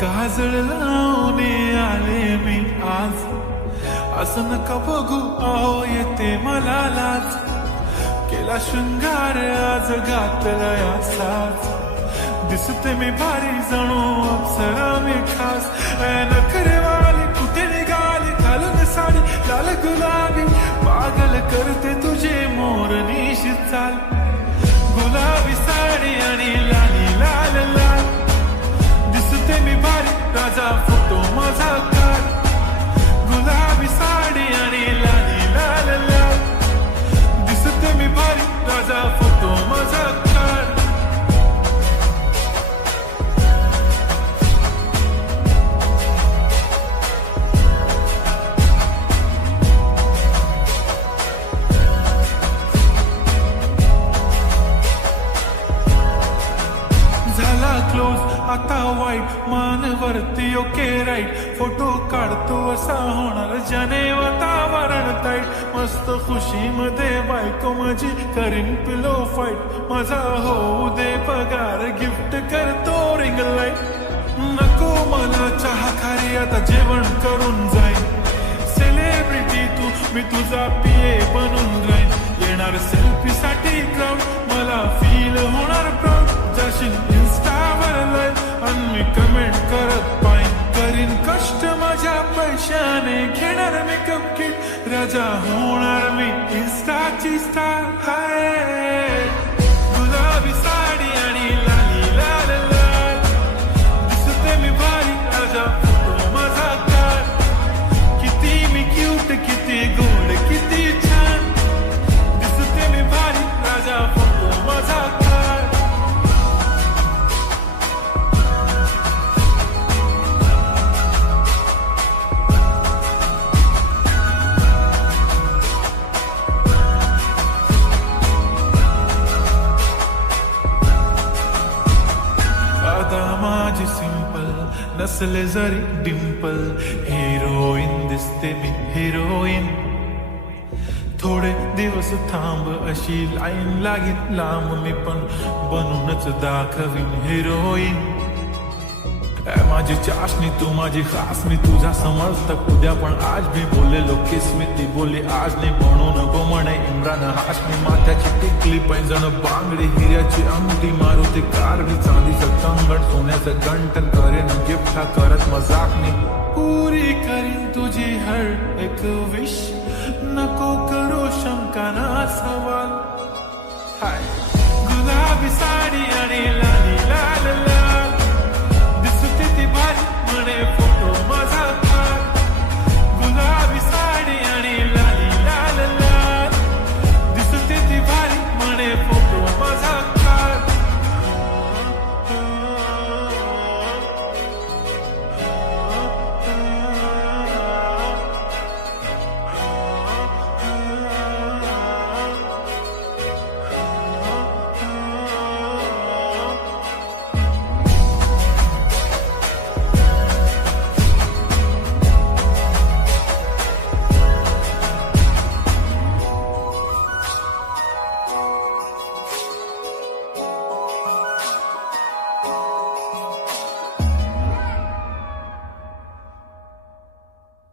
काजळ लावून आले मी आज, असं नका बघू अहो येते मला लाज. केला शृंगार आज घातला असाच, दिसते मी भारी जणू अप्सरा मी खास. नखरेवाली कुठे निघाली घालून साडी लाल गुलाबी, पागल करते तुझे मोरनीशी चाल. गुलाबी साडी आणि लाली लाल लाल, दिसते मी भारी राजा फोटो माझा काढ. गुलाबी साडी आणि लाली लाल लाल, दिसते मी भारी राजा फोटो माझा काढ. क्लोज आता वाईट मानवरती ओके राईट, फोटो काढतो असा होणार ज्याने वातावरण ताईट. मस्त खुशीमध्ये बायको माझी करीन पिलो फाईट, माझा होऊ दे पगार गिफ्ट करतो रिंग लाईट. नको मला चहा खारी आता जेवण करून जाईन, सेलिब्रिटी तू मी तुझा पिये बनून राहीन. येणार सेल्फी साठी क्राऊड मला फील होणार प्राऊड, जाशील इन्स्टावर लाईव्ह आणि मी कमेंट करत पाहिन. करीन कष्ट माझ्या पैशाने घेणार मेकअप किट, राजा होणार मी इन्स्टाची स्टार. हाय गुलाबी साडी आणि लाली लाल लाल, दिसते मी भारी राजा फोटो माझा काढ. किती मी क्यूट किती गोड किती छान, दिसते मी भारी राजा फोटो माझा काढ. माझी सिंपल नसले जरी डिंपल, हिरोईन दिसते मी हिरोईन. थोडे दिवस थांब अशी लाईन लागेल लांब, मी पण बनूनच दाखवीन हिरोईन. माझी चाशनी तू माझी खास, मी तुझा समर्थक उद्या पण आज भी बोलेलो किस मी. ती बोली आज नाही बनून गो म्हणे इम्रान हाशमी. माथ्याची टिकली पैंजण बांगडी हिऱ्याची अंगठी, मारुती कारवी चांदीचं कंगण सोन्याचं गंटन. करेन गिफ्ट हा करत मजाक मी, पुरी करीन तुझी हर एक विश. नको करो शंका ना सवाल. हाय गुलाबी साडी आणि